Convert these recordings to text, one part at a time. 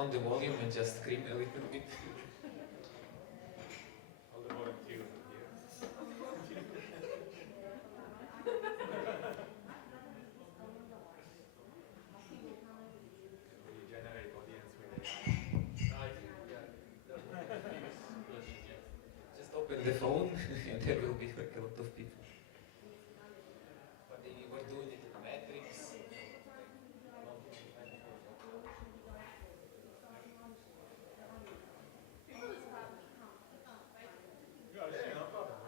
on the volume and just scream a little bit. All the volunteers are here. We generate audience with AI. Just open the phone and there will be like a lot of people. But they were doing it in metrics. Yeah, no problem.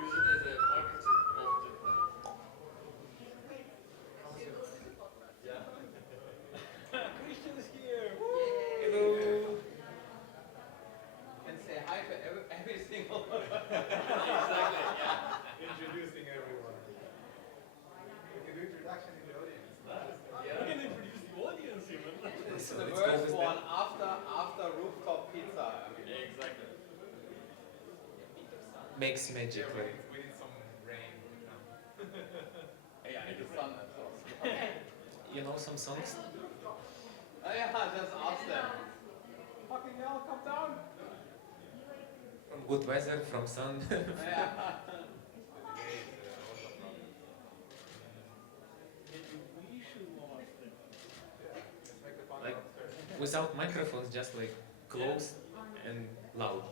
Use it as a marketing motive. Yeah. Christian is here. Hello. And say hi to every single one. Exactly, yeah. Introducing everyone. We can do introduction in the audience. Yeah. We can introduce the audience even. It's So the let's go worst with one that. after rooftop pizza. I mean. Yeah, exactly. Makes magic, Yeah, right? we need some rain to come. Yeah, I need the sun as well. You know some songs? Yeah, just ask them. Fucking hell, come down. From good weather, from sun. Yeah. We should ask them. Let's make the fun Like downstairs. without microphones, just like close and loud.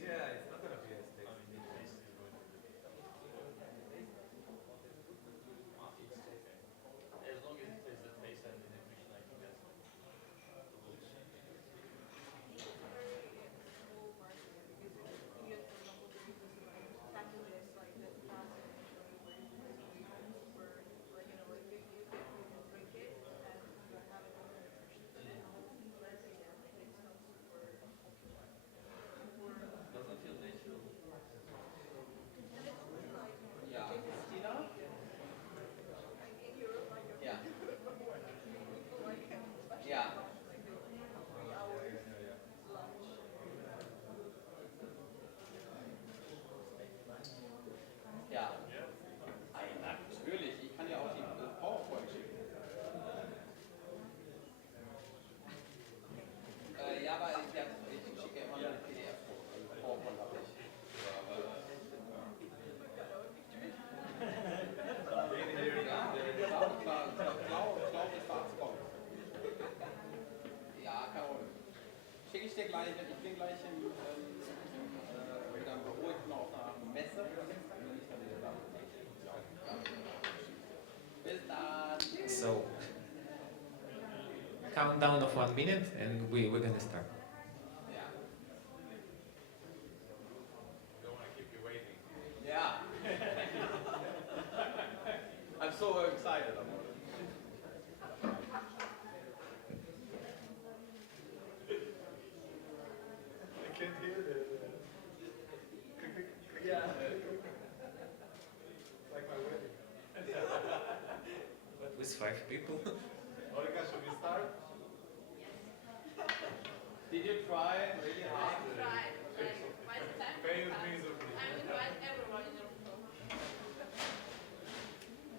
Yeah, it's not gonna be as tasty. As long as it tastes the taste and the nutrition, I think that's doesn't feel natural. Yeah. Christina? Yeah. Yeah. Ja. Natürlich, ich kann ja auch die PowerPoint schicken. Ja, aber ich schicke immer nur die PDF. PowerPoint habe ich. Ja, kein Problem. Schicke ich dir gleich, ich bin gleich wieder im Büro, ich bin auf einer Messe. Bis dann. So, countdown of 1 minute and we're gonna start. Ja. Don't want to keep you waiting. Yeah. I'm so excited about it. I can't hear the click, click, click. Yeah. Like my Did you try really hard? Fails miserably.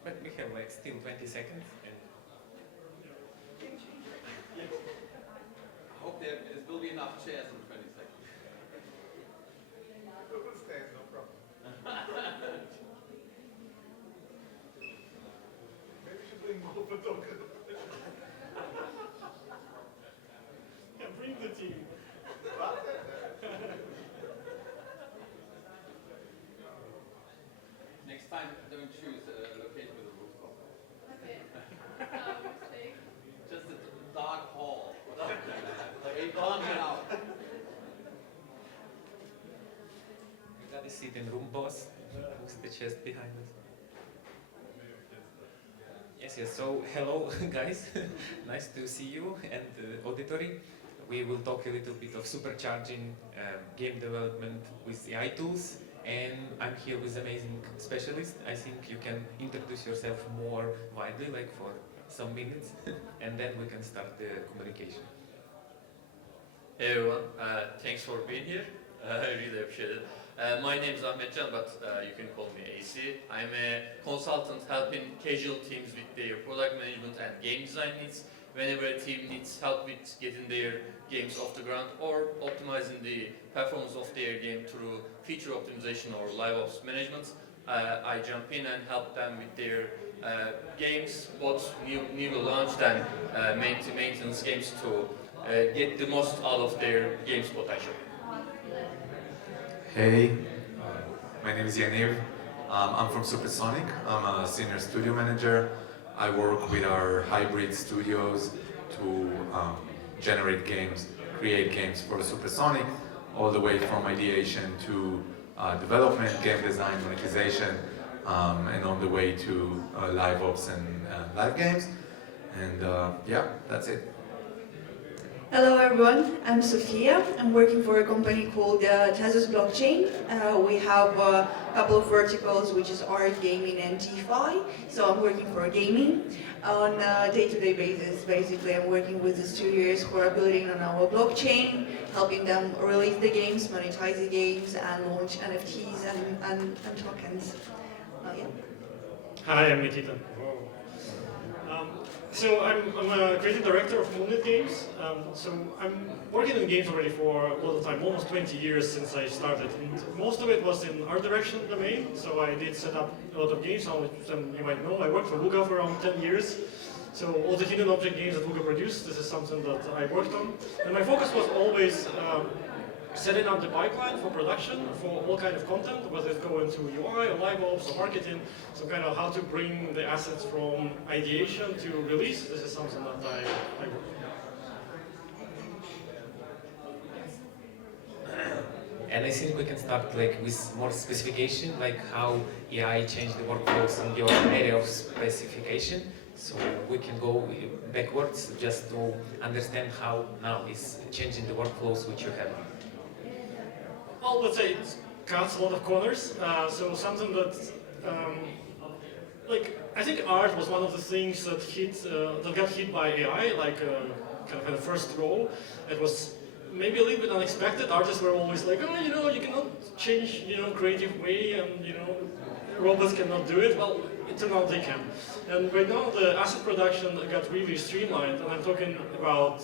But we have like still 20 seconds. And I hope there will be enough chairs in 20 seconds. Google stands, no problem. Maybe we should bring more photographers. Yeah, bring the team. Next time, don't choose a location with a rooftop. Just a dark hall. A dungeon out. we got a seat in room boss. Who's the chest behind us? Yes. So hello guys, nice to see you and auditory. We will talk a little bit of supercharging game development with AI tools, and I'm here with amazing specialist. I think you can introduce yourself more widely, like for some minutes, and then we can start the communication. Hey everyone, thanks for being here. I really appreciate it. My name is Ahmetcan, but you can call me AC. I'm a consultant helping casual teams with their product management and game design needs. Whenever a team needs help with getting their games off the ground or optimizing the performance of their game through feature optimization or live ops management, I jump in and help them with their games, both newly launched and maintenance games, to get the most out of their game's potential. Hey, my name is Yaniv. I'm from Supersonic. I'm a senior studio manager. I work with our hybrid studios to generate games, create games for Supersonic, all the way from ideation to development, game design, monetization, and on the way to live ops and live games. And yeah, that's it. Hello everyone, I'm Sofia. I'm working for a company called Tezos Blockchain. We have a couple of verticals, which is art, gaming, and DeFi. So I'm working for gaming on a day-to-day basis. Basically, I'm working with the studios who are building on our blockchain, helping them release the games, monetize the games, and launch NFTs and tokens. Yeah. Hi, I'm Nikita. So I'm a creative director of Moonlit Games. So I'm working in games already for a lot of time, almost 20 years since I started. And most of it was in art direction domain. So I did set up a lot of games. Some you might know. I worked for Vuga for around 10 years. So all the hidden object games that Vuga produced, this is something that I worked on. And my focus was always setting up the pipeline for production for all kind of content, whether it's going to UI or live ops or marketing, so kind of how to bring the assets from ideation to release. This is something that I work on. And I think we can start like with more specification, like how AI changed the workflows in your area of specification. So we can go backwards just to understand how now is changing the workflows which you have. Well, let's say it cuts a lot of corners. So something that, like, I think art was one of the things that got hit by AI, like kind of in the first row. It was maybe a little bit unexpected. Artists were always like, oh, you cannot change, creative way, and robots cannot do it. Well, it turned out they can. And right now the asset production got really streamlined, and I'm talking about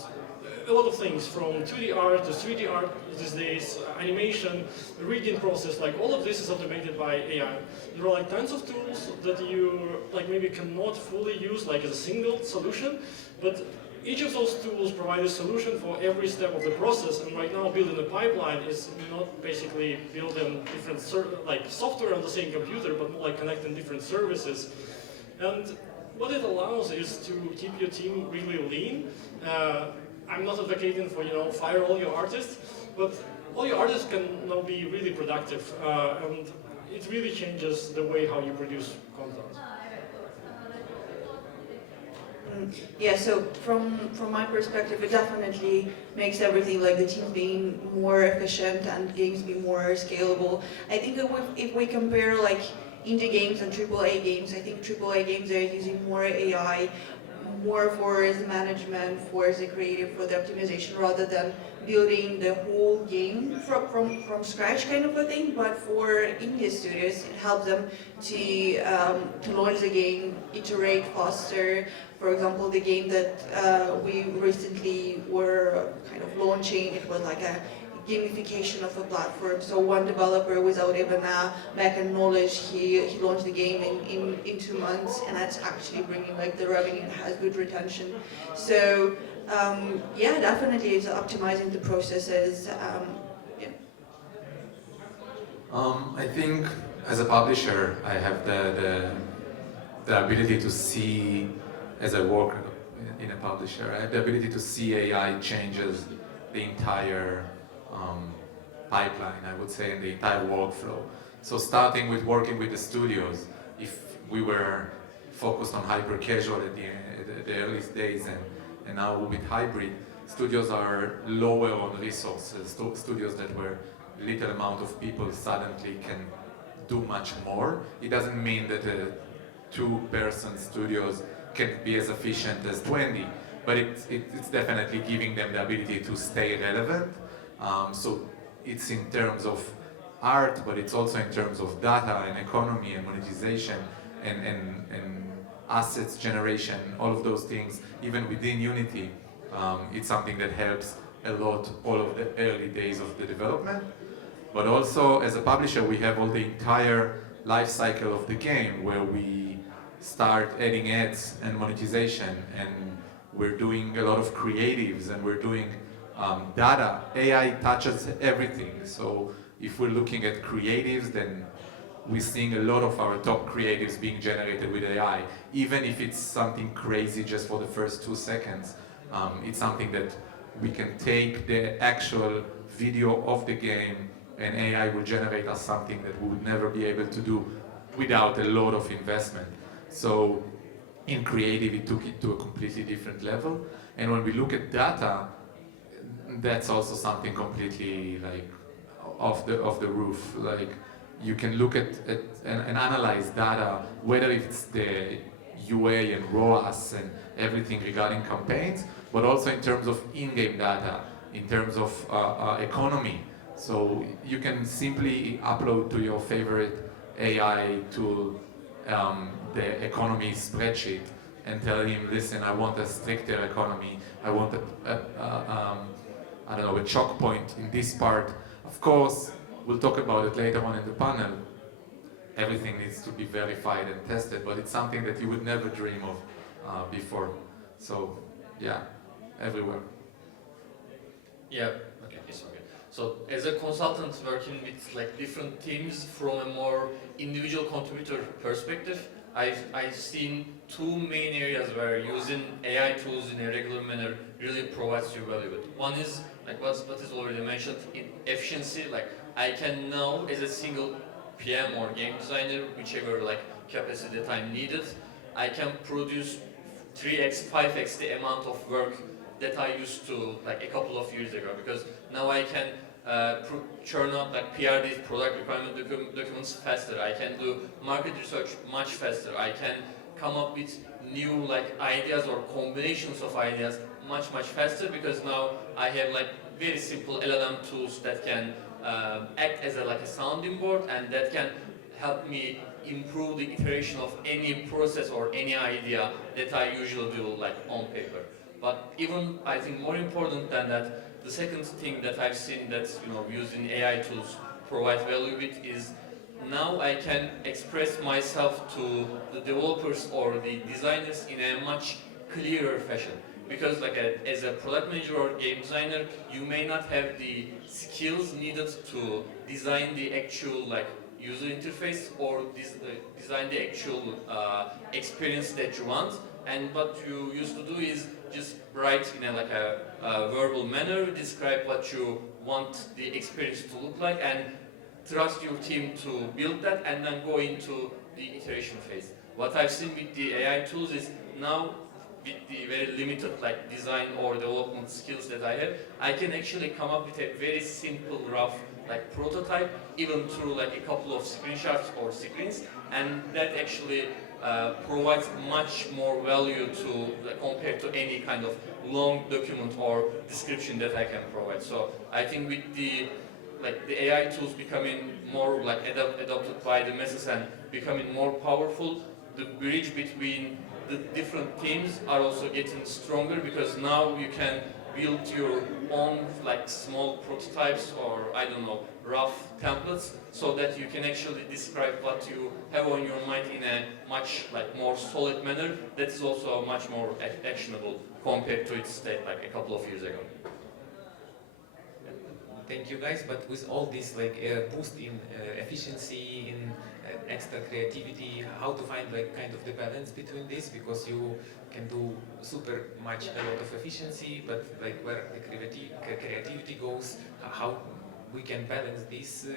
a lot of things, from 2D art to 3D art these days, animation, the reading process, like all of this is automated by AI. There are like tons of tools that you like maybe cannot fully use like as a single solution, but each of those tools provide a solution for every step of the process. And right now building a pipeline is not basically building different like software on the same computer, but more like connecting different services. And what it allows is to keep your team really lean. I'm not advocating for, fire all your artists, but all your artists can now be really productive, and it really changes the way how you produce content. Yeah, so from my perspective, it definitely makes everything, like the teams being more efficient and games being more scalable. I think that if we compare like indie games and AAA games, I think AAA games are using more AI, more for the management, for the creative, for the optimization, rather than building the whole game from scratch kind of a thing. But for indie studios, it helps them to launch the game, iterate faster. For example, the game that we recently were kind of launching, it was like a gamification of a platform. So one developer, without even backend knowledge, he launched the game in 2 months, and that's actually bringing like the revenue and has good retention. So yeah, definitely it's optimizing the processes. Yeah. I think as a publisher, I have the ability to see, as I work in a publisher, I have the ability to see AI changes the entire pipeline, I would say, and the entire workflow. So starting with working with the studios, if we were focused on hyper casual at the earliest days, and now with hybrid, studios are lower on resources. Studios that were little amount of people suddenly can do much more. It doesn't mean that two-person studios can be as efficient as 20, but it's definitely giving them the ability to stay relevant. So it's in terms of art, but it's also in terms of data and economy and monetization and assets generation, all of those things, even within Unity. It's something that helps a lot all of the early days of the development. But also, as a publisher, we have all the entire life cycle of the game where we start adding ads and monetization, and we're doing a lot of creatives, and we're doing data. AI touches everything. So if we're looking at creatives, then we're seeing a lot of our top creatives being generated with AI, even if it's something crazy just for the first 2 seconds. It's something that we can take the actual video of the game, and AI will generate us something that we would never be able to do without a lot of investment. So in creative, it took it to a completely different level. And when we look at data, that's also something completely like off the roof. Like you can look at and analyze data, whether it's the UA and ROAS and everything regarding campaigns, but also in terms of in-game data, in terms of economy. So you can simply upload to your favorite AI tool the economy spreadsheet and tell him, listen, I want a stricter economy. I want I don't know, a choke point in this part. Of course, we'll talk about it later on in the panel. Everything needs to be verified and tested, but it's something that you would never dream of before. So, yeah, everywhere. Yeah, okay, it's okay. So as a consultant working with like different teams from a more individual contributor perspective, I've seen two main areas where using AI tools in a regular manner really provides you value. One is like what is already mentioned in efficiency. Like I can now, as a single PM or game designer, whichever like capacity time needed, I can produce 3x, 5x the amount of work that I used to like a couple of years ago, because now I can churn out like PRDs, product requirement documents faster. I can do market research much faster. I can come up with new like ideas or combinations of ideas much faster, because now I have like very simple LLM tools that can act as like a sounding board, and that can help me improve the iteration of any process or any idea that I usually do like on paper. But even I think more important than that, the second thing that I've seen that using AI tools provide value with is now I can express myself to the developers or the designers in a much clearer fashion. Because like as a product manager or game designer, you may not have the skills needed to design the actual like user interface or design the actual experience that you want. And what you used to do is just write in a verbal manner, describe what you want the experience to look like, and trust your team to build that, and then go into the iteration phase. What I've seen with the AI tools is now, with the very limited like design or development skills that I have, I can actually come up with a very simple, rough like prototype, even through like a couple of screenshots or screens, and that actually provides much more value to compared to any kind of long document or description that I can provide. So I think with the AI tools becoming more like adopted by the masses and becoming more powerful, the bridge between the different teams are also getting stronger, because now you can build your own like small prototypes, or I don't know, rough templates, so that you can actually describe what you have on your mind in a much like more solid manner that is also much more actionable compared to its state like a couple of years ago. Thank you guys, but with all this like boost in efficiency, in extra creativity, how to find like kind of the balance between this, because you can do super much a lot of efficiency, but like where the creativity goes, how we can balance these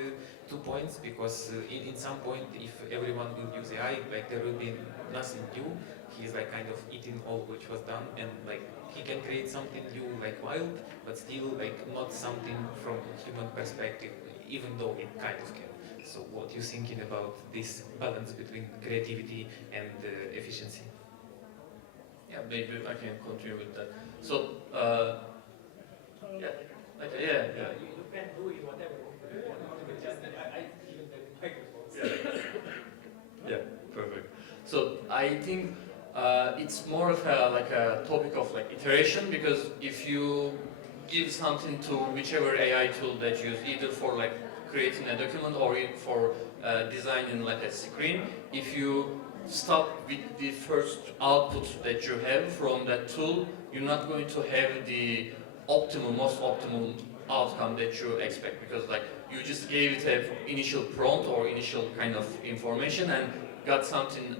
2 points, because in some point if everyone will use AI, like there will be nothing new. He's like kind of eating all which was done, and like he can create something new like wild, but still like not something from human perspective, even though it kind of can. So what you thinking about this balance between creativity and efficiency? Yeah, maybe I can continue with that. So yeah, like, You can do it whatever you want. Just I even the microphones. yeah, perfect. So I think it's more of like a topic of like iteration, because if you give something to whichever AI tool that you use, either for like creating a document or for designing like a screen, if you stop with the first output that you have from that tool, you're not going to have the most optimal outcome that you expect, because like you just gave it an initial prompt or initial kind of information and got something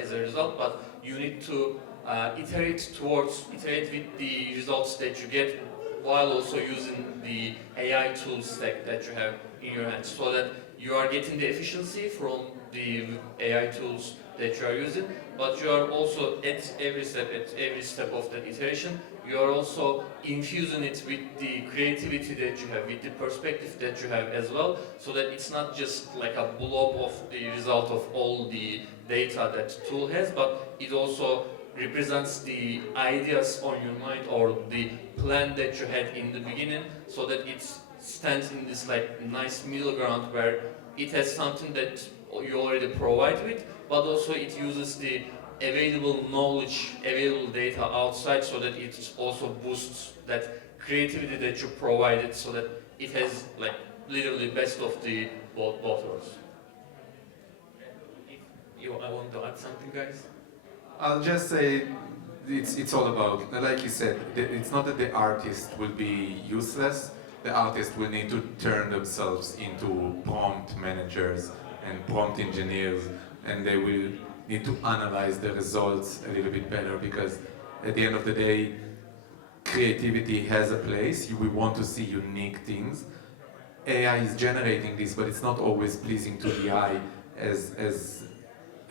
as a result, but you need to iterate with the results that you get, while also using the AI tool stack that you have in your hands, so that you are getting the efficiency from the AI tools that you are using, but you are also at every step of that iteration, you are also infusing it with the creativity that you have, with the perspective that you have as well, so that it's not just like a blob of the result of all the data that tool has, but it also represents the ideas on your mind or the plan that you had in the beginning, so that it stands in this like nice middle ground where it has something that you already provide with, but also it uses the available knowledge, available data outside, so that it also boosts that creativity that you provided, so that it has like literally best of the both worlds. I want to add something, guys. I'll just say it's all about, like you said, it's not that the artist will be useless. The artist will need to turn themselves into prompt managers and prompt engineers, and they will need to analyze the results a little bit better, because at the end of the day, creativity has a place. We want to see unique things. AI is generating this, but it's not always pleasing to the eye, as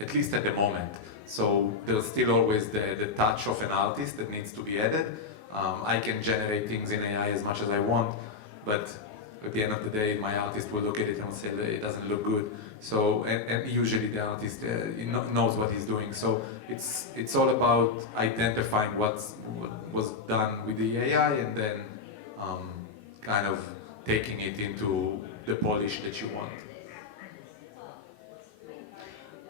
at least at the moment. So there's still always the touch of an artist that needs to be added. I can generate things in AI as much as I want, but at the end of the day, my artist will look at it and say it doesn't look good. So, and usually the artist knows what he's doing. So it's all about identifying what was done with the AI, and then kind of taking it into the polish that you want.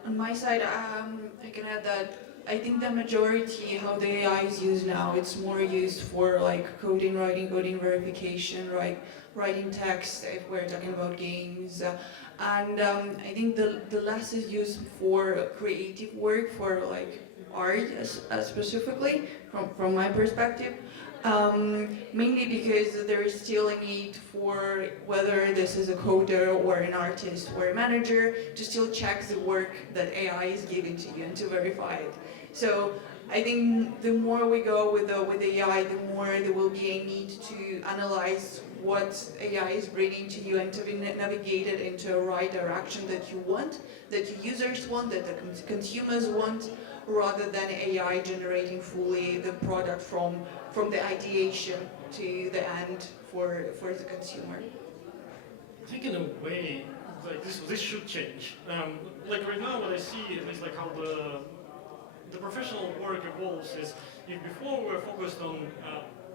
On my side, I can add that I think the majority how the AI is used now, it's more used for like coding verification, right? Writing text if we're talking about games, and I think the less is used for creative work, for like art specifically from my perspective. Mainly because there is still a need for, whether this is a coder or an artist or a manager, to still check the work that AI is giving to you and to verify it. So I think the more we go with the AI, the more there will be a need to analyze what AI is bringing to you and to be navigated into a right direction that you want, that your users want, that the consumers want, rather than AI generating fully the product from the ideation to the end for the consumer. I think in a way, like this should change. Like right now, what I see is like how the professional work evolves is if before we were focused on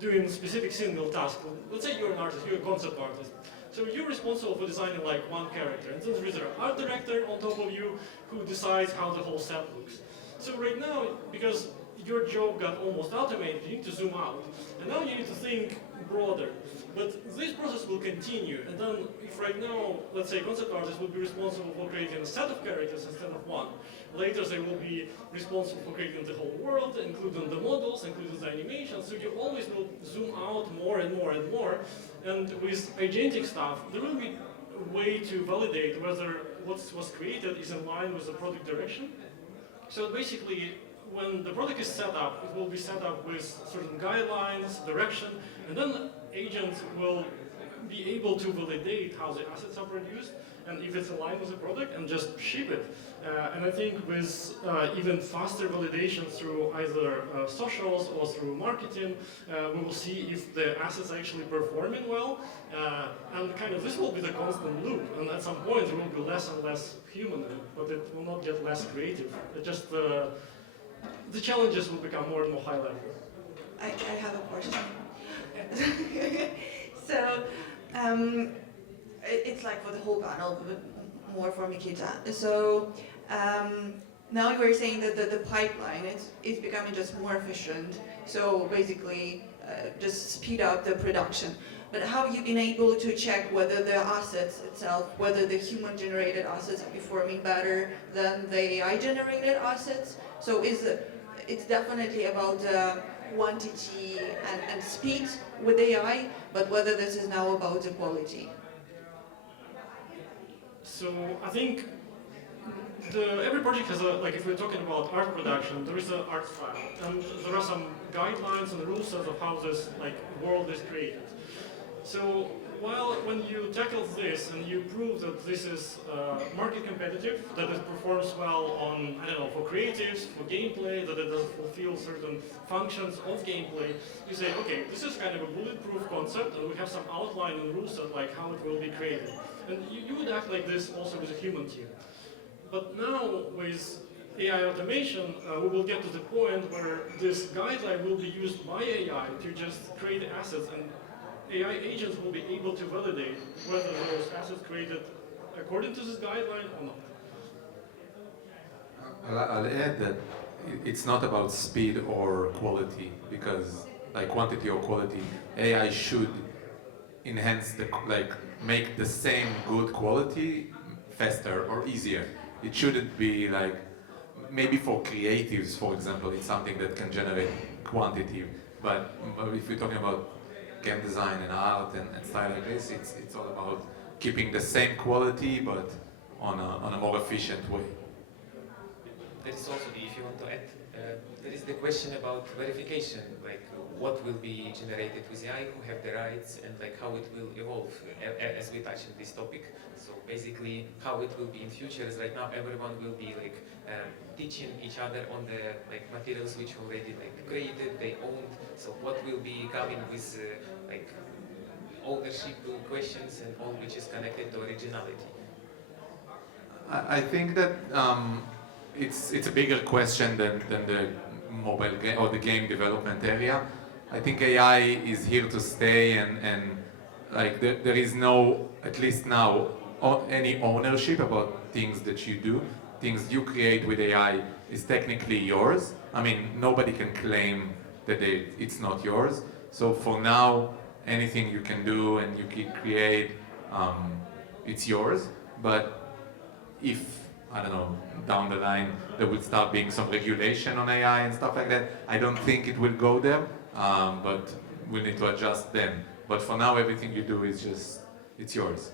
doing specific single task. Let's say you're an artist, you're a concept artist. So you're responsible for designing like one character, and then there is an art director on top of you who decides how the whole set looks. So right now, because your job got almost automated, you need to zoom out, and now you need to think broader. But this process will continue, and then if right now, let's say concept artists will be responsible for creating a set of characters instead of one, later they will be responsible for creating the whole world, including the models, including the animations, so you always will zoom out more and more and more, and with agentic stuff, there will be a way to validate whether what was created is in line with the product direction. So basically, when the product is set up, it will be set up with certain guidelines, direction, and then agents will be able to validate how the assets are produced and if it's aligned with the product and just ship it. And I think with even faster validation through either socials or through marketing, we will see if the assets are actually performing well. And kind of this will be the constant loop. And at some point, there will be less and less human, but it will not get less creative. It just the challenges will become more and more high level. I have a question. So, it's like for the whole panel, but more for Mikita. So, now you were saying that the pipeline is becoming just more efficient. So basically, just speed up the production. But how have you been able to check whether the assets itself, whether the human-generated assets are performing better than the AI-generated assets? So it's definitely about quantity and speed with AI, but whether this is now about the quality. So I think every project has a, like if we're talking about art production, there is an art style, and there are some guidelines and rules of how this like world is created. So when you tackle this and you prove that this is market competitive, that it performs well on, I don't know, for creatives, for gameplay, that it does fulfill certain functions of gameplay, you say, okay, this is kind of a bulletproof concept, and we have some outline and rules of like how it will be created. And you would act like this also with a human team. But now with AI automation, we will get to the point where this guideline will be used by AI to just create assets, and AI agents will be able to validate whether those assets created according to this guideline or not. I'll add that it's not about speed or quality, because like quantity or quality, AI should enhance make the same good quality faster or easier. It shouldn't be like, maybe for creatives, for example, it's something that can generate quantity, but if we're talking about game design and art and style like this, it's all about keeping the same quality but on a more efficient way. There is also, if you want to add, there is the question about verification, like what will be generated with AI, who have the rights, and like how it will evolve as we touch on this topic. So basically, how it will be in future is right now everyone will be like teaching each other on the like materials which already like created, they owned. So what will be coming with like ownership questions and all which is connected to originality. I think that it's a bigger question than the mobile game or the game development area. I think AI is here to stay, and like there is no, at least now, any ownership about things that you do. Things you create with AI is technically yours. I mean, nobody can claim that it's not yours. So for now, anything you can do and you can create, it's yours. But if, I don't know, down the line there will start being some regulation on AI and stuff like that, I don't think it will go there, but we need to adjust then. But for now, everything you do is just, it's yours.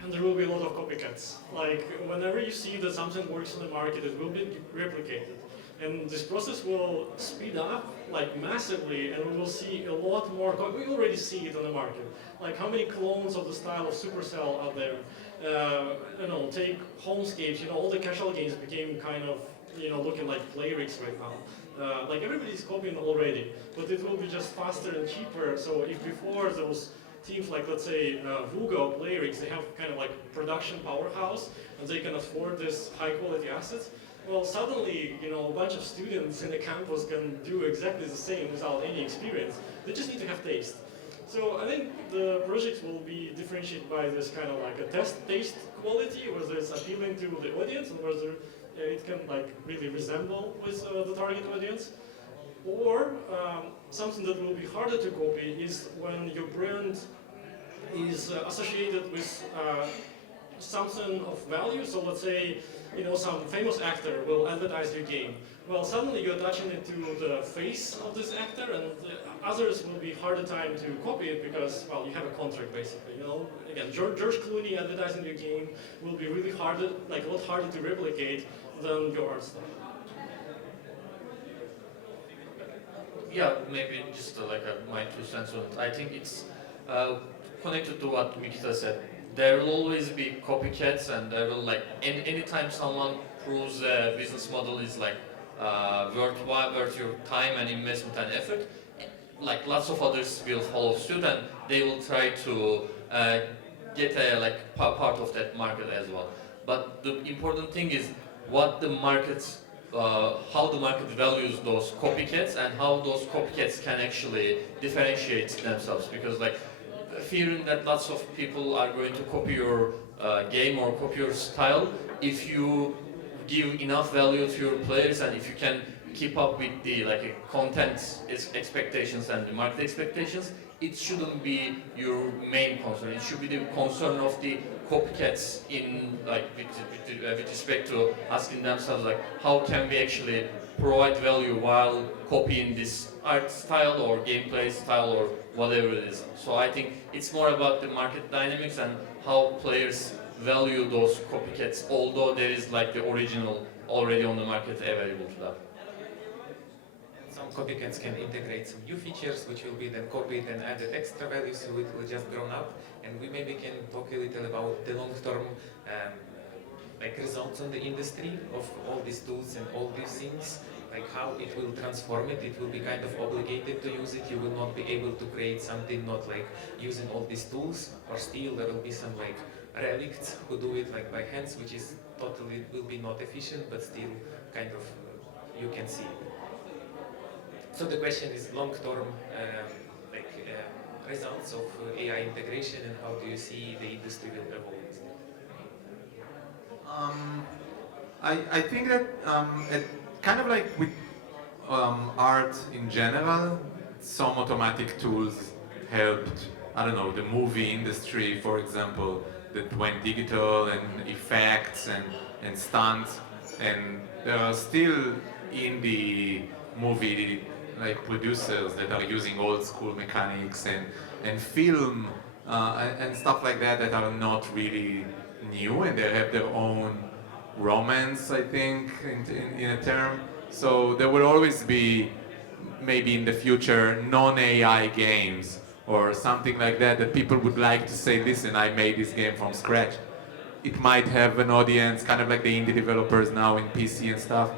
And there will be a lot of copycats. Like, whenever you see that something works on the market, it will be replicated. And this process will speed up, like, massively, and we will see a lot more, we already see it on the market. Like, how many clones of the style of Supercell are there? Take Homescapes, all the casual games became kind of, looking like playrix right now. Like, everybody's copying already, but it will be just faster and cheaper. So if before there was teams like, let's say, Vuga or Playrix, they have kind of like production powerhouse, and they can afford this high quality assets. Well, suddenly, you know, a bunch of students in the campus can do exactly the same without any experience. They just need to have taste. So I think the projects will be differentiated by this kind of like a taste quality, whether it's appealing to the audience and whether it can like really resemble with the target audience. Or something that will be harder to copy is when your brand is associated with something of value. So let's say, you know, some famous actor will advertise your game. Well, suddenly you're attaching it to the face of this actor, and others will be harder time to copy it because, well, you have a contract basically. You know, again, George Clooney advertising your game will be really harder, like a lot harder to replicate than your art style. Yeah, maybe just like my 2 cents on it. I think it's connected to what Mikita said. There will always be copycats, and there will like anytime someone proves a business model is like worth your time and investment and effort, like lots of others will follow suit, and they will try to get a like part of that market as well. But the important thing is what the market, how the market values those copycats and how those copycats can actually differentiate themselves. Because like fearing that lots of people are going to copy your game or copy your style, if you give enough value to your players and if you can keep up with the like content expectations and the market expectations, it shouldn't be your main concern. It should be the concern of the copycats in like with respect to asking themselves like how can we actually provide value while copying this art style or gameplay style or whatever it is. So I think it's more about the market dynamics and how players value those copycats, although there is like the original already on the market available to them. Some copycats can integrate some new features which will be then copied and added extra value, so it will just grown up. And we maybe can talk a little about the long-term like results on the industry of all these tools and all these things, like how it will transform it. It will be kind of obligated to use it. You will not be able to create something not like using all these tools, or still there will be some like relicts who do it like by hands, which is totally will be not efficient, but still kind of you can see it. So the question is long-term results of AI integration, and how do you see the industry will evolve? I think that it kind of like with art in general, some automatic tools helped, I don't know, the movie industry, for example, that went digital and effects and stunts, and there are still indie movie like producers that are using old school mechanics and film and stuff like that that are not really new, and they have their own romance, I think, in a term. So there will always be, maybe in the future, non-AI games or something like that that people would like to say, listen, I made this game from scratch. It might have an audience, kind of like the indie developers now in PC and stuff,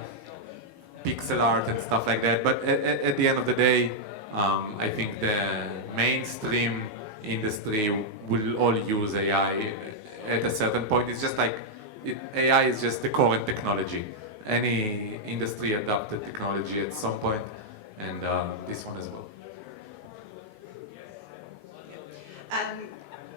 pixel art and stuff like that. But at the end of the day, I think the mainstream industry will all use AI at a certain point. It's just like AI is just the current technology. Any industry adopted technology at some point, and this one as well.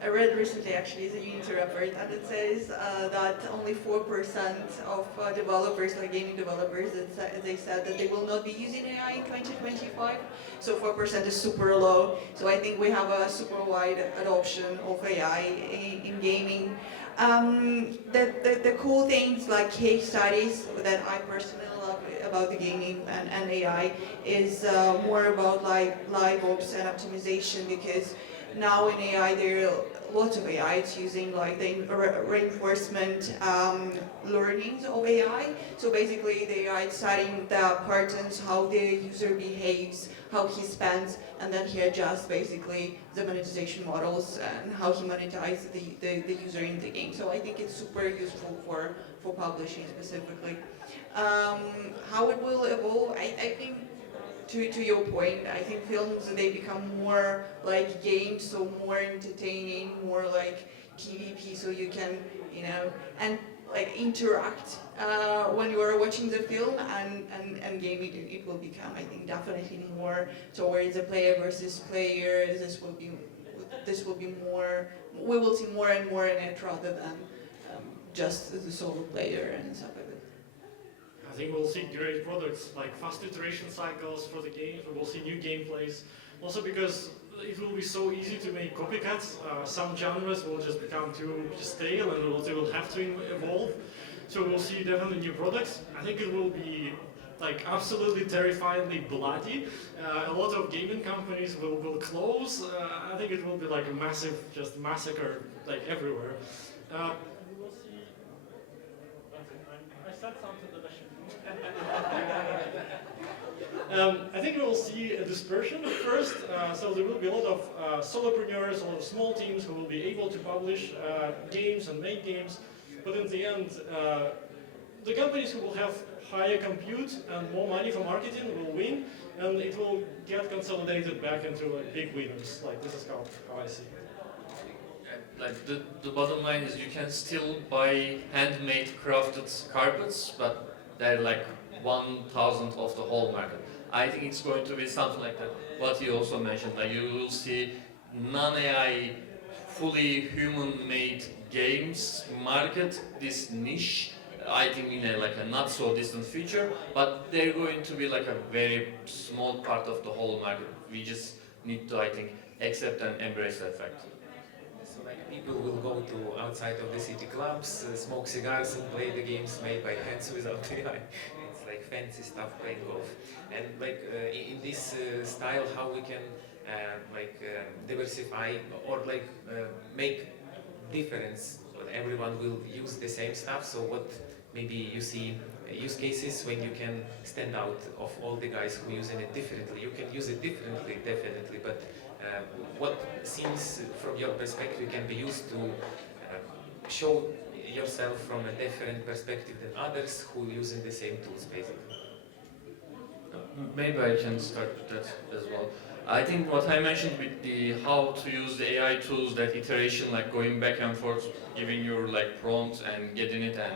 I read recently actually the Unity report, and it says that only 4% of developers, like gaming developers, they said that they will not be using AI in 2025. So 4% is super low. So I think we have a super wide adoption of AI in gaming. The cool things like case studies that I personally love about the gaming and AI is more about like live ops and optimization, because now in AI there are lots of AI. It's using like the reinforcement learnings of AI. So basically the AI is studying the patterns, how the user behaves, how he spends, and then he adjusts basically the monetization models and how he monetizes the user in the game. So I think it's super useful for publishing specifically. How it will evolve, I think to your point, I think films, they become more like games, so more entertaining, more like PvP, so you can, and like interact when you are watching the film, and game, it will become, I think, definitely more towards a player versus player. This will be more, we will see more and more in it rather than just the solo player and stuff like that. I think we'll see great products like fast iteration cycles for the games. We will see new gameplays. Also because it will be so easy to make copycats. Some genres will just become too stale and they will have to evolve. So we'll see definitely new products. I think it will be like absolutely terrifyingly bloody. A lot of gaming companies will close. I think it will be like a massive just massacre like everywhere. We will see. I said something that I should. I think we will see a dispersion at first, so there will be a lot of solopreneurs, a lot of small teams who will be able to publish games and make games, but in the end, the companies who will have higher compute and more money for marketing will win, and it will get consolidated back into like big winners. Like this is how I see it. Like the bottom line is you can still buy handmade crafted carpets, but they're like 1,000th of the whole market. I think it's going to be something like that. What you also mentioned, like you will see non-AI, fully human-made games market, this niche. I think in a not so distant future, but they're going to be like a very small part of the whole market. We just need to, I think, accept and embrace that fact. So like people will go to outside of the city clubs, smoke cigars and play the games made by hands without AI. It's like fancy stuff, playing golf. And like in this style, how we can diversify or like make difference. So that everyone will use the same stuff. So what maybe you see use cases when you can stand out of all the guys who using it differently. You can use it differently, definitely, but what seems from your perspective can be used to show yourself from a different perspective than others who are using the same tools, basically. Maybe I can start with that as well. I think what I mentioned with the how to use the AI tools, that iteration, like going back and forth, giving your like prompts and getting it and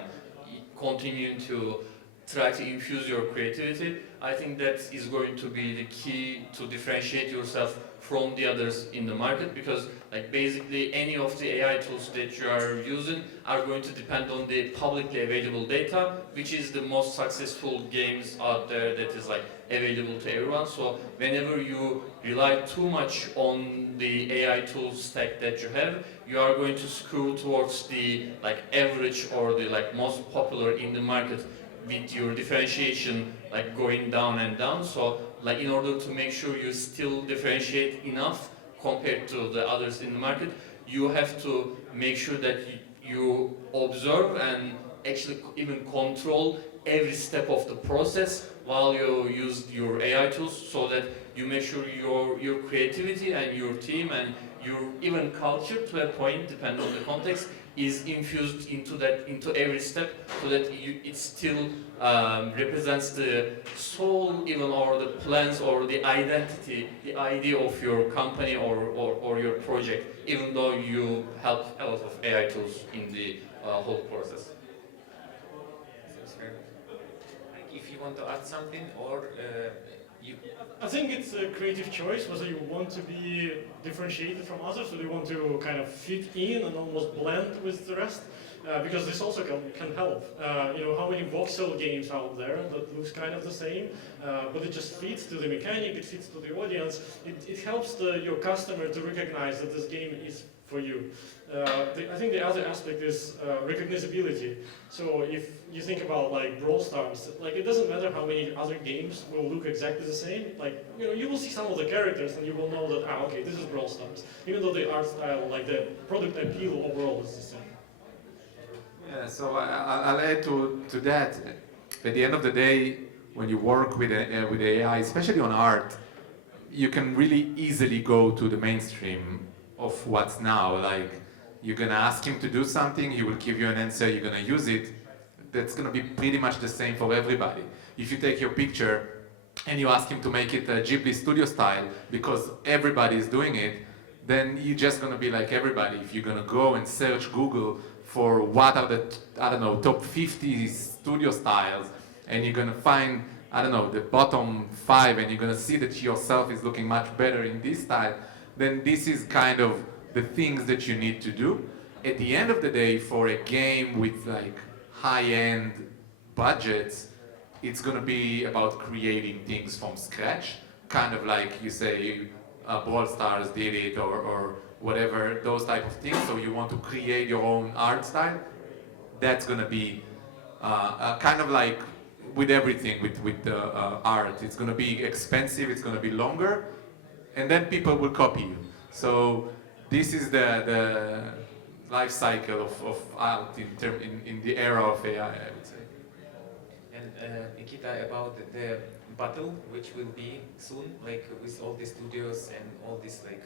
continuing to try to infuse your creativity, I think that is going to be the key to differentiate yourself from the others in the market, because like basically any of the AI tools that you are using are going to depend on the publicly available data, which is the most successful games out there that is like available to everyone. So whenever you rely too much on the AI tool stack that you have, you are going to screw towards the like average or the like most popular in the market, with your differentiation like going down and down. So like in order to make sure you still differentiate enough compared to the others in the market, you have to make sure that you observe and actually even control every step of the process while you use your AI tools, so that you make sure your creativity and your team and your even culture, to a point, depending on the context, is infused into every step, so that it still represents the soul, even, or the plans or the identity, the idea of your company or your project, even though you help a lot of AI tools in the whole process. If you want to add something, or you... I think it's a creative choice whether you want to be differentiated from others, or you want to kind of fit in and almost blend with the rest, because this also can help. How many voxel games out there that looks kind of the same, but it just fits to the mechanic, it fits to the audience, it helps your customer to recognize that this game is for you. I think the other aspect is recognizability. So if you think about like Brawl Stars, like it doesn't matter how many other games will look exactly the same. Like you will see some of the characters and you will know that okay, this is Brawl Stars, even though the art style, like the product appeal overall is the same. Yeah, so I'll add to that. At the end of the day, when you work with AI, especially on art, you can really easily go to the mainstream of what's now. Like, you're gonna ask him to do something, he will give you an answer, you're gonna use it. That's gonna be pretty much the same for everybody. If you take your picture and you ask him to make it Ghibli studio style because everybody is doing it, then you're just gonna be like everybody. If you're gonna go and search Google for what are the, I don't know, top 50 studio styles, and you're gonna find, I don't know, the bottom 5, and you're gonna see that yourself is looking much better in this style, then this is kind of the things that you need to do. At the end of the day, for a game with like high-end budgets, it's gonna be about creating things from scratch, kind of like you say, Brawl Stars did it, or whatever, those type of things. So you want to create your own art style. That's gonna be kind of like with everything, with art. It's gonna be expensive, it's gonna be longer, and then people will copy you. So this is the life cycle of art in the era of AI, I would say. And Nikita, about the battle, which will be soon, like with all the studios and all this, like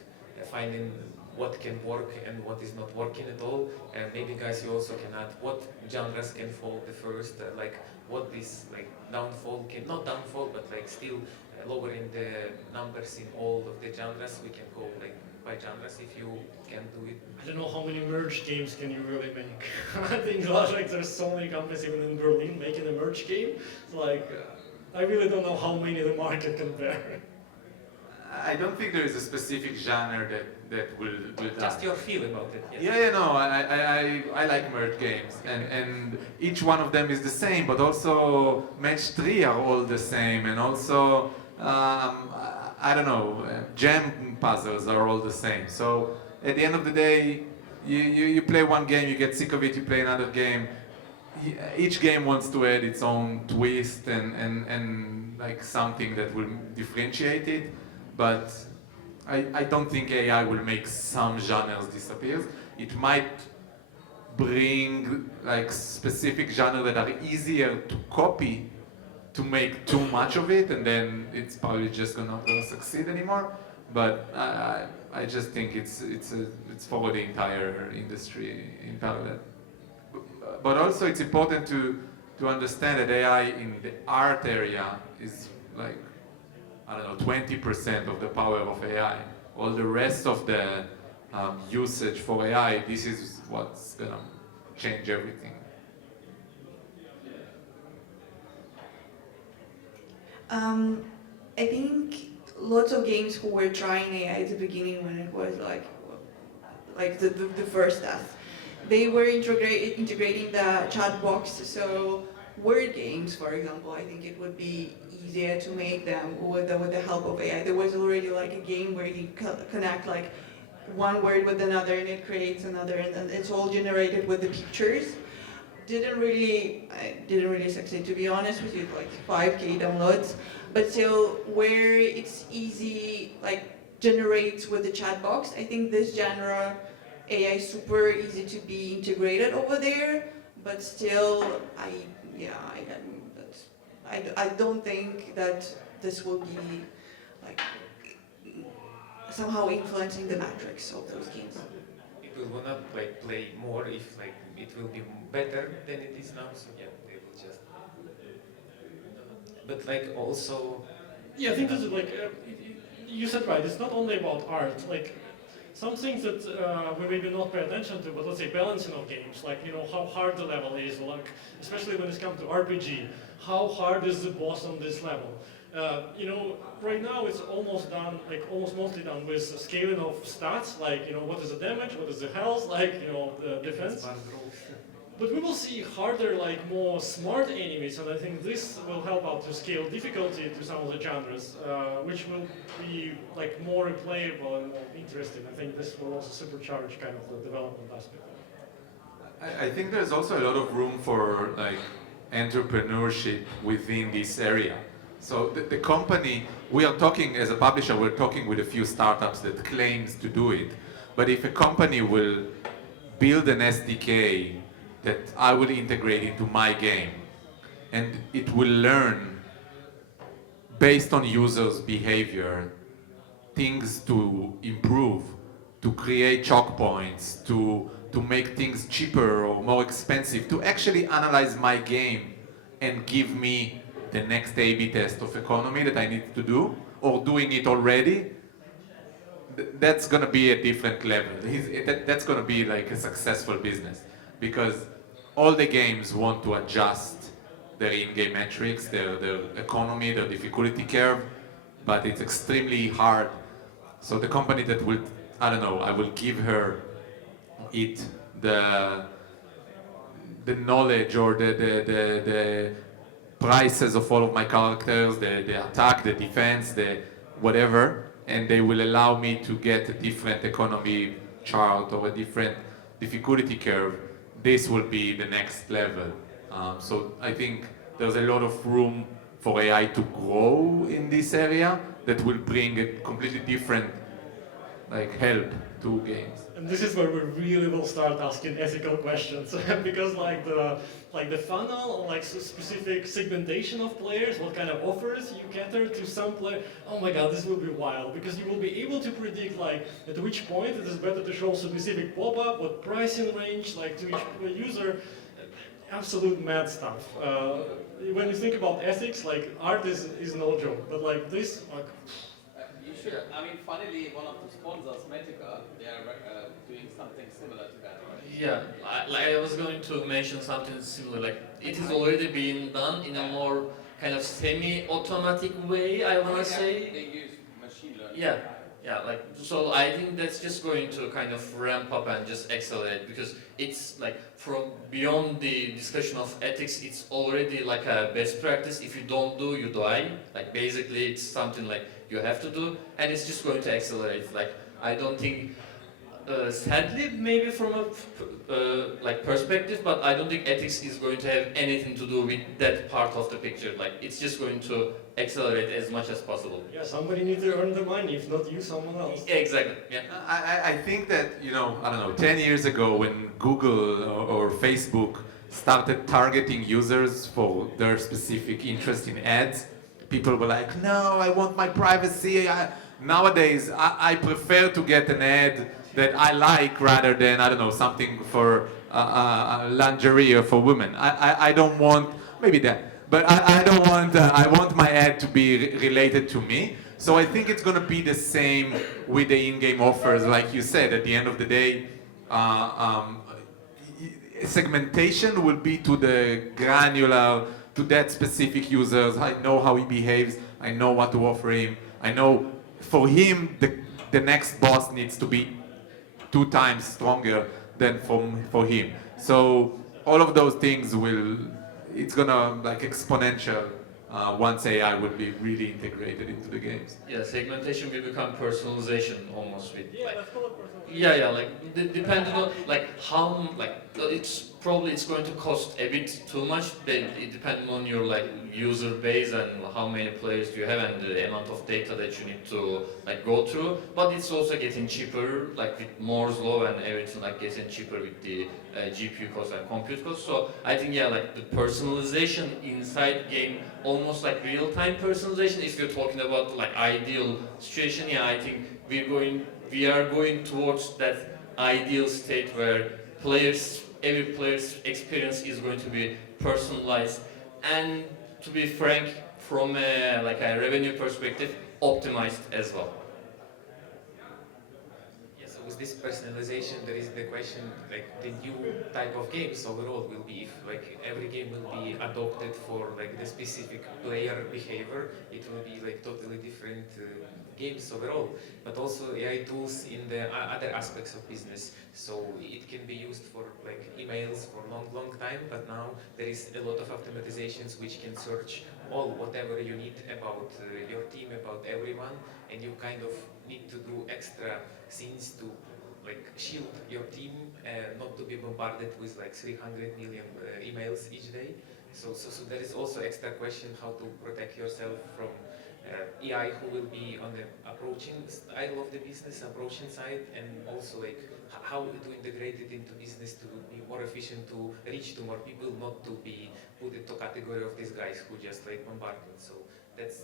finding what can work and what is not working at all. And maybe guys, you also can add what genres can fall the first, like what this like downfall can, not downfall, but like still lowering the numbers in all of the genres. We can go like by genres if you can do it. I don't know how many merge games can you really make. I think like there's so many companies even in Berlin making a merge game. It's like I really don't know how many the market can bear. I don't think there is a specific genre that will Just die. your feel about it. Yes. Yeah, no, I like merge games, and each one of them is the same, but also match 3 are all the same, and also I don't know, jam puzzles are all the same. So at the end of the day, you play one game, you get sick of it, you play another game. Each game wants to add its own twist and like something that will differentiate it, but I don't think AI will make some genres disappear. It might bring like specific genres that are easier to copy, to make too much of it, and then it's probably just not gonna succeed anymore. But I just think it's for the entire industry in parallel. But also it's important to understand that AI in the art area is like, I don't know, 20% of the power of AI. All the rest of the usage for AI, this is what's gonna change everything. I think lots of games who were trying AI at the beginning when it was like the first test, they were integrating the chat box. So word games, for example, I think it would be easier to make them with the help of AI. There was already like a game where you connect like one word with another and it creates another, and it's all generated with the pictures. Didn't really succeed, to be honest with you, like 5K downloads, but still where it's easy, like generates with the chat box. I think this genre AI is super easy to be integrated over there, but still I don't think that this will be like somehow influencing the metrics of those games. People will not like play more if like it will be better than it is now. So yeah, they will just. But like also. Yeah, I think this is like you said right. It's not only about art. Like some things that we maybe not pay attention to, but let's say balancing of games, like how hard the level is, like especially when it comes to RPG, how hard is the boss on this level? Right now it's almost done, like almost mostly done with scaling of stats, like what is the damage, what is the health, like the defense. But we will see harder, like more smart enemies, and I think this will help out to scale difficulty to some of the genres, which will be like more replayable and more interesting. I think this will also supercharge kind of the development aspect. I think there's also a lot of room for like entrepreneurship within this area. So the company, we are talking as a publisher, we're talking with a few startups that claims to do it. But if a company will build an SDK that I will integrate into my game, and it will learn based on users' behavior things to improve, to create choke points, to make things cheaper or more expensive, to actually analyze my game and give me the next A/B test of economy that I need to do, or doing it already, that's gonna be a different level. That's gonna be like a successful business, because all the games want to adjust their in-game metrics, their economy, their difficulty curve, but it's extremely hard. So the company that will, I don't know, I will give her it the knowledge or the prices of all of my characters, the attack, the defense, the whatever, and they will allow me to get a different economy chart or a different difficulty curve. This will be the next level. So I think there's a lot of room for AI to grow in this area that will bring a completely different like help to games. And this is where we really will start asking ethical questions because like the funnel, like specific segmentation of players, what kind of offers you cater to some player. Oh my god, this will be wild because you will be able to predict like at which point it is better to show specific pop-up, what pricing range, like to each user. Absolute mad stuff. When you think about ethics, like art is no joke, but like this, like. You should. I mean, funnily, one of the sponsors, Medica, they are doing something similar to that, right? Yeah, I was going to mention something similar. Like it is already being done in a more kind of semi-automatic way. I wanna say. They use machine learning. Yeah, yeah. Like so, I think that's just going to kind of ramp up and just accelerate because it's like from beyond the discussion of ethics, it's already like a best practice. If you don't do, you die. Like basically, it's something like you have to do, and it's just going to accelerate. Like I don't think, sadly, maybe from a like perspective, but I don't think ethics is going to have anything to do with that part of the picture. Like it's just going to accelerate as much as possible. Yeah, somebody needs to earn the money. If not you, someone else. Exactly. Yeah. I think that, you know, I don't know, 10 years ago when Google or Facebook started targeting users for their specific interest in ads, people were like, no, I want my privacy. Nowadays, I prefer to get an ad that I like rather than, I don't know, something for lingerie or for women. I don't want, maybe that, but I don't want, I want my ad to be related to me. So I think it's going to be the same with the in-game offers. Like you said, at the end of the day, segmentation will be to the granular, to that specific users. I know how he behaves. I know what to offer him. I know for him, the next boss needs to be 2 times stronger than for him. So all of those things will, it's gonna like exponential once AI will be really integrated into the games. Yeah, segmentation will become personalization almost with Yeah, like, that's called personal. yeah, like depending on like how like it's going to cost a bit too much. It depending on your like user base and how many players you have and the amount of data that you need to like go through. But it's also getting cheaper, like with Moore's law and everything, like getting cheaper with the GPU cost and compute cost. So I think yeah, like the personalization inside game, almost like real-time personalization. If you're talking about like ideal situation, yeah, I think we are going towards that ideal state where every player's experience is going to be personalized and, to be frank, from like a revenue perspective, optimized as well. Yes, so with this personalization, there is the question, like the new type of games overall will be, if like every game will be adopted for like the specific player behavior, it will be like totally different games overall, but also AI tools in the other aspects of business. So it can be used for like emails for long time, but now there is a lot of automatizations which can search all whatever you need about your team, about everyone, and you kind of need to do extra things to like shield your team, not to be bombarded with like 300 million emails each day. So there is also extra question how to protect yourself from AI who will be on the approaching style of the business, approaching side, and also like how to integrate it into business to be more efficient, to reach to more people, not to be put into category of these guys who just like bombardment. So that's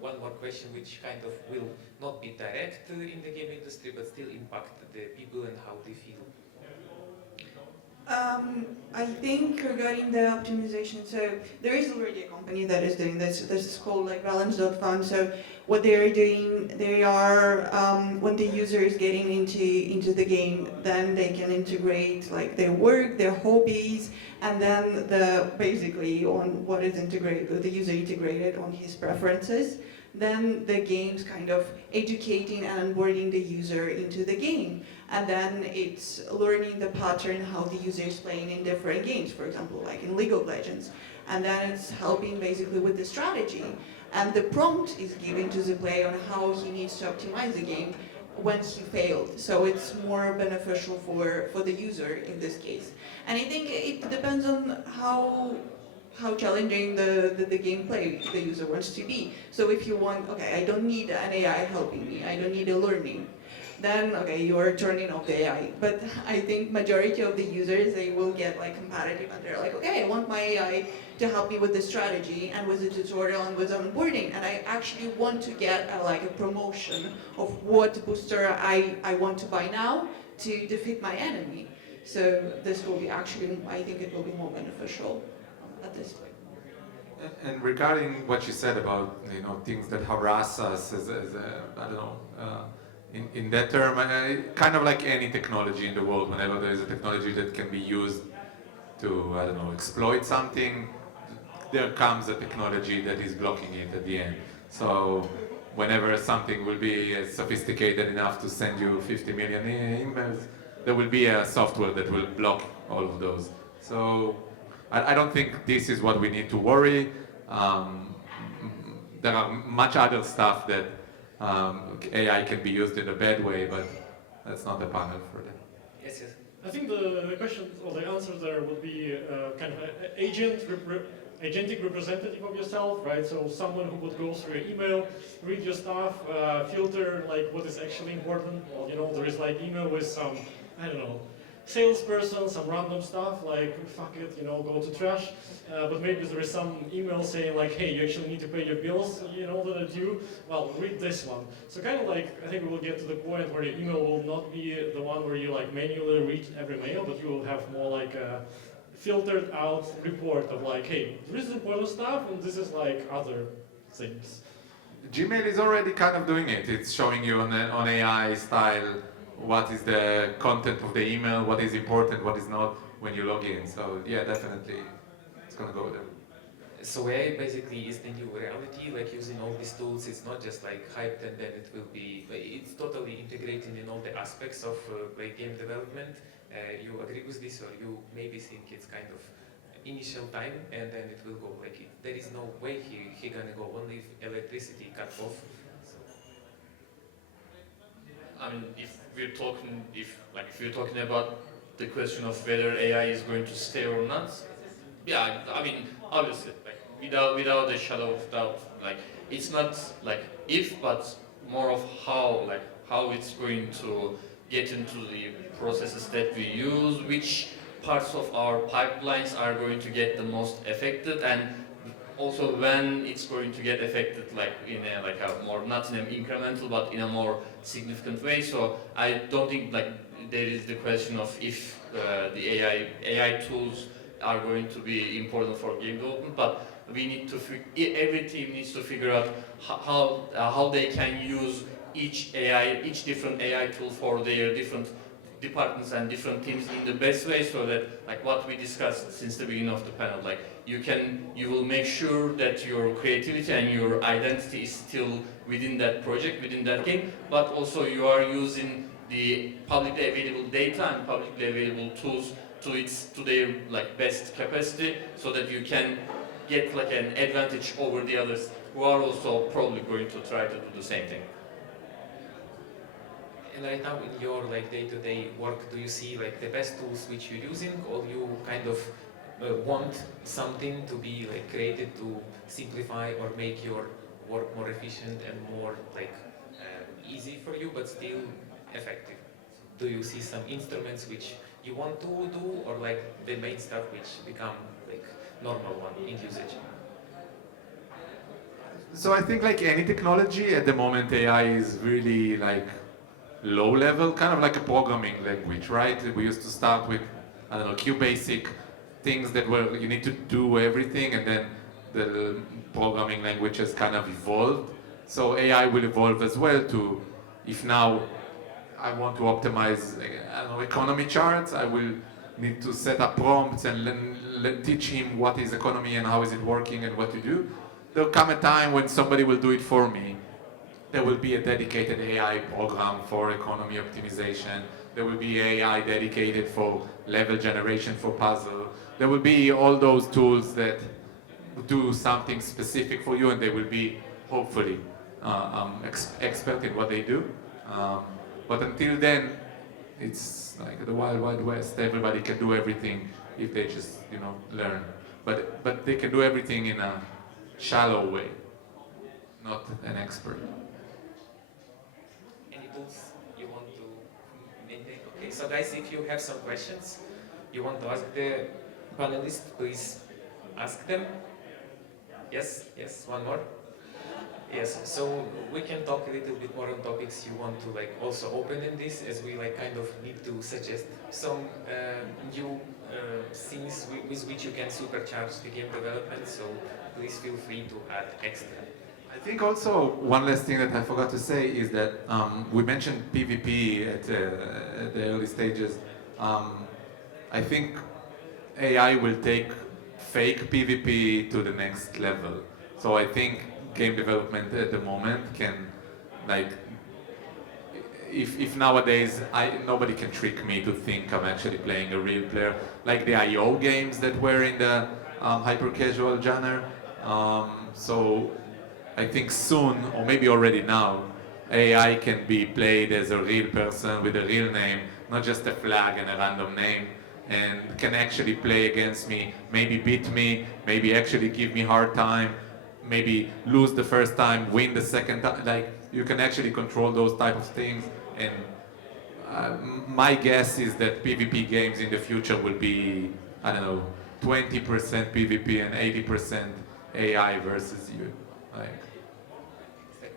one more question which kind of will not be direct in the game industry, but still impact the people and how they feel. I think regarding the optimization, so there is already a company that is doing this. This is called like balance.fun. So what they are doing, they are when the user is getting into the game, then they can integrate like their work, their hobbies, and then the basically on what is integrated, the user integrated on his preferences. Then the game's kind of educating and onboarding the user into the game. And then it's learning the pattern how the user is playing in different games, for example, like in League of Legends. And then it's helping basically with the strategy. And the prompt is given to the player on how he needs to optimize the game when he failed. So it's more beneficial for the user in this case. And I think it depends on how challenging the gameplay the user wants to be. So if you want, okay, I don't need an AI helping me, I don't need a learning, then okay, you are turning off the AI. But I think majority of the users, they will get like competitive and they're like, okay, I want my AI to help me with the strategy and with the tutorial and with onboarding. And I actually want to get like a promotion of what booster I want to buy now to defeat my enemy. So this will be actually, I think it will be more beneficial at this point. And regarding what you said about things that harass us as I don't know, in that term, kind of like any technology in the world, whenever there is a technology that can be used to I don't know exploit something, there comes a technology that is blocking it at the end. So whenever something will be sophisticated enough to send you 50 million emails, there will be a software that will block all of those. So I don't think this is what we need to worry. There are much other stuff that AI can be used in a bad way, but that's not the panel for that. Yes, yes. I think the question or the answer there would be kind of an agentic representative of yourself, right? So someone who would go through your email, read your stuff, filter like what is actually important. Well, there is like email with some, I don't know, salesperson, some random stuff like fuck it, go to trash. But maybe there is some email saying like, hey, you actually need to pay your bills, that are due. Well, read this one. So kind of like, I think we will get to the point where your email will not be the one where you like manually read every mail, but you will have more like a filtered out report of like, hey, this is important stuff and this is like other things. Gmail is already kind of doing it. It's showing you on AI style what is the content of the email, what is important, what is not when you log in. So yeah, definitely it's gonna go there. So AI basically is the new reality, like using all these tools, it's not just like hyped and then it will be, it's totally integrated in all the aspects of like game development. You agree with this, or you maybe think it's kind of initial time and then it will go like it. There is no way he gonna go, only if electricity cut off. So. I mean, if we're talking about the question of whether AI is going to stay or not, yeah, I mean, obviously, like without a shadow of doubt, like it's not like if, but more of how it's going to get into the processes that we use, which parts of our pipelines are going to get the most affected, and also when it's going to get affected, like in a more, not in an incremental but in a more significant way. So I don't think like there is the question of if the AI tools are going to be important for game development, but we need to every team needs to figure out how they can use each different AI tool for their different departments and different teams in the best way, so that like what we discussed since the beginning of the panel, like you will make sure that your creativity and your identity is still within that project, within that game, but also you are using the publicly available data and publicly available tools to their like best capacity, so that you can get like an advantage over the others who are also probably going to try to do the same thing. And right now in your like day-to-day work, do you see like the best tools which you're using, or you kind of want something to be like created to simplify or make your work more efficient and more like easy for you, but still effective? Do you see some instruments which you want to do, or like the main stuff which become like normal one in usage? So I think like any technology at the moment, AI is really like low level, kind of like a programming language, right? We used to start with, I I don't know, QBasic things that were you need to do everything, and then the programming languages kind of evolved. So AI will evolve as well to, if now I want to optimize, I don't know, economy charts, I will need to set up prompts and teach him what is economy and how is it working and what to do. There'll come a time when somebody will do it for me. There will be a dedicated AI program for economy optimization. There will be AI dedicated for level generation for puzzle. There will be all those tools that do something specific for you, and they will be hopefully expert in what they do. But until then, it's like the wild, wild west. Everybody can do everything if they just, learn. But they can do everything in a shallow way, not an expert. Any tools you want to maintain? Okay, so guys, if you have some questions you want to ask the panelists, please ask them. Yes, one more. Yes, so we can talk a little bit more on topics you want to also open in this, as we kind of need to suggest some new things with which you can supercharge the game development. So please feel free to add extra. I think also one last thing that I forgot to say is that we mentioned PvP at the early stages. I think AI will take fake PvP to the next level. So I think game development at the moment can, if nowadays nobody can trick me to think I'm actually playing a real player, like the IO games that were in the hyper casual genre. So I think soon, or maybe already now, AI can be played as a real person with a real name, not just a flag and a random name, and can actually play against me, maybe beat me, maybe actually give me hard time, maybe lose the first time, win the second time. Like, you can actually control those type of things, and my guess is that PvP games in the future will be, I don't know, 20% PvP and 80% AI versus you.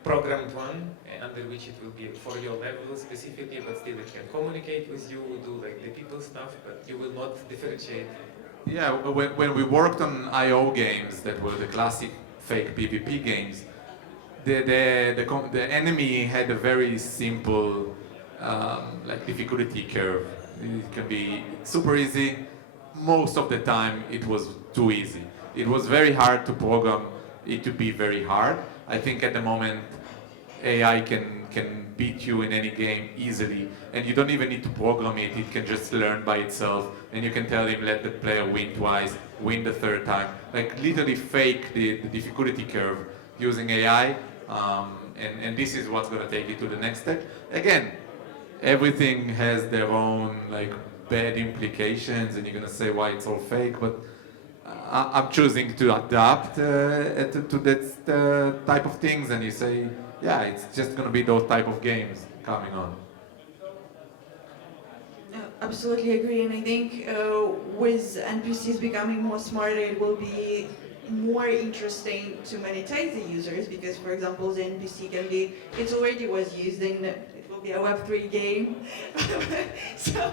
Programmed one, under which it will be for your level specifically, but still it can communicate with you, do the people stuff, but you will not differentiate. Yeah, when we worked on IO games that were the classic fake PvP games, the enemy had a very simple difficulty curve. It can be super easy. Most of the time it was too easy. It was very hard to program it to be very hard. I think at the moment AI can beat you in any game easily, and you don't even need to program it. It can just learn by itself, and you can tell him, let the player win twice, win the third time. Literally fake the difficulty curve using AI, and this is what's going to take it to the next step. Again, everything has their own bad implications, and you're going to say why it's all fake, but I'm choosing to adapt to that type of things, and you say, yeah, it's just going to be those type of games coming on. Absolutely agree, and I think with NPCs becoming more smarter, it will be more interesting to monetize the users, because, for example, the NPC can be, it already was used in, it will be a Web3 game, so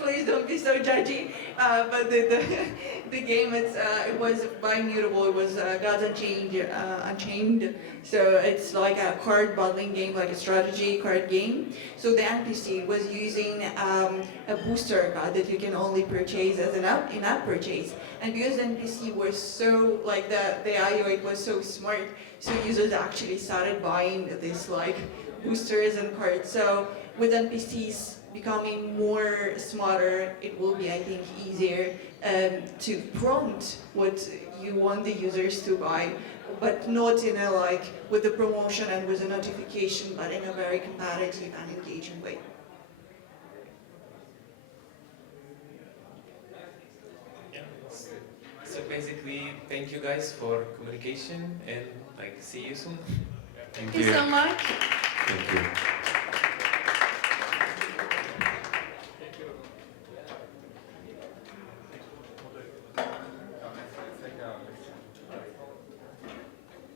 please don't be so judgy, but the game, it was bimutable, it was Gods Unchained, so it's like a card battling game, like a strategy card game. So the NPC was using a booster card that you can only purchase as an in-app purchase. And because the NPC was so, the IO, it was so smart, so users actually started buying these boosters and cards. So with NPCs becoming more smarter, it will be, I think, easier to prompt what you want the users to buy, but not in a with the promotion and with a notification, but in a very competitive and engaging way. Yeah. So basically, thank you guys for communication, and see you soon. Thank you so much. Thank you.